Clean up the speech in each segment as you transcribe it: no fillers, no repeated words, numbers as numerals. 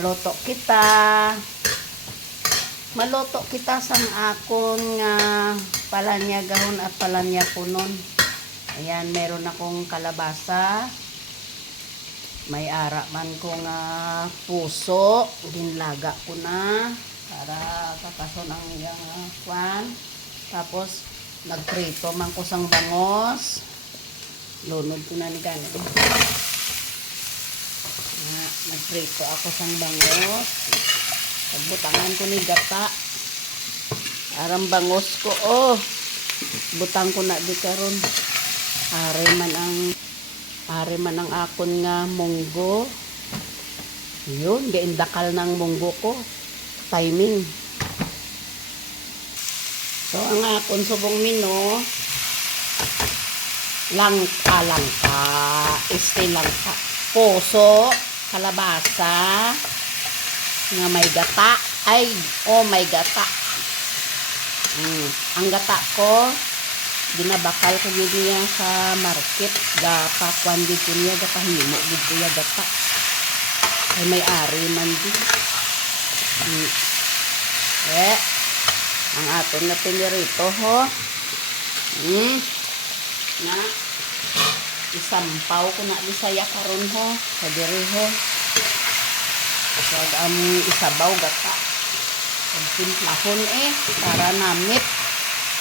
Maluto kita sang akon nga palanya gahon at palanya punon. Ayan, meron akong kalabasa. May ara man ko nga puso. Ginlaga ko na para kakason ang iyang kwan. Tapos nagprito man ko sang bangos. Lunod ko na ni ganito. Nagprito ako sang bangos. Pagbutangan ko ni gata. Aram bangos ko, butang ko na di karon. Are man ang akon nga munggo. Yun, gaindakal ng munggo ko. Timing. So, ang akon subong mino, langka. Langka. Puso, kalabasa, nga may gata. May gata. Ang gata ko, ginabakal ko niya sa market. Gapakwan dito niya, gapahimo dito niya gata. Ay may ari man din. Ang aton na pinirito ho. Na isampaw ko na di saya karon ho. Sa diri ho. Wag ang isabaw gata. Pagtimplahon para namit.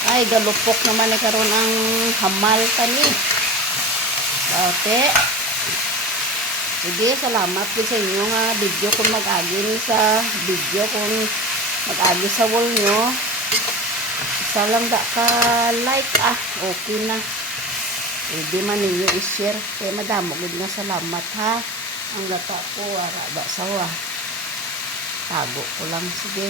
Ay, galupok naman karon ang hamal tani. Okay. Sige, salamat po sa inyo nga video kung mag-agi sa video kung mag-agi sa wall nyo. Isa lang da ka like okay na. Hindi man ninyo i-share. Kaya madamo gud nga salamat ha. Ang gata ko wala da sawa. Tago ko lang sige.